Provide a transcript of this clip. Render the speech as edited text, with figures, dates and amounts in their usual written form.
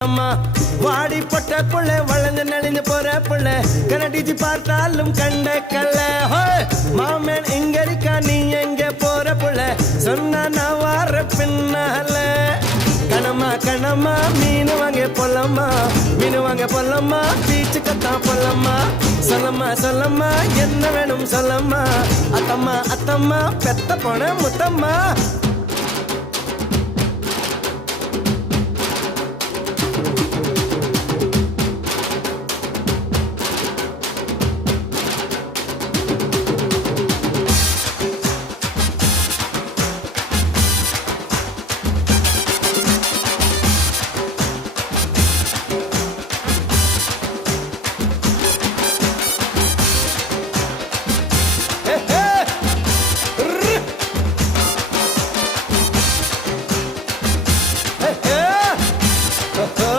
அம்மா வாடி பொட்ட புள்ள வளர்ந்து நலிந்து போற புள்ள கனடிச்சு பார்த்தாலும் கண்ட கல்ல மாமன் எங்க இருக்கா நீ எங்க போற புள்ள சொன்னா நான் வார பின்னால கணமா கணமா மீன் வாங்க பொல்லம்மா மீன் வாங்க பொல்லம்மா பீச்சு கத்தான் பொல்லம்மா சொல்லம்மா சொல்லம்மா என்ன வேணும் சொல்லம்மா அத்தம்மா அத்தம்மா பெத்த போன முத்தம்மா